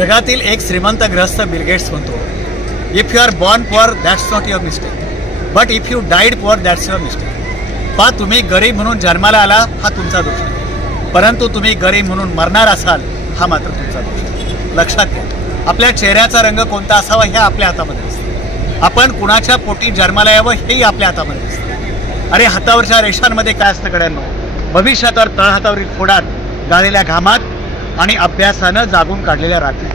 जगातील एक श्रीमंत ग्रस्त बिल गेट्स म्हणतो, if you are born poor that's not your mistake, but if you died poor that's your mistake. पहा, तुम्ही गरीब म्हणून जन्माला आला हा तुमचा दोष नाही, परंतु तुम्ही गरीब म्हणून मरणार असाल हा मात्र तुमचा दोष आहे. लक्षात घ्या, आपल्या चेहऱ्याचा रंग कोणता असावा हे आपल्या हातामध्ये असतं. आपण कुणाच्या पोटी जन्माला यावं हेही आपल्या हातामध्ये असतं. अरे, हातावरच्या रेषांमध्ये काय असतं कड्यांनो? भविष्यात तळहातावरील फोडात, गाळलेल्या घामात आणि अभ्यासानं जागून काढलेल्या रात्री.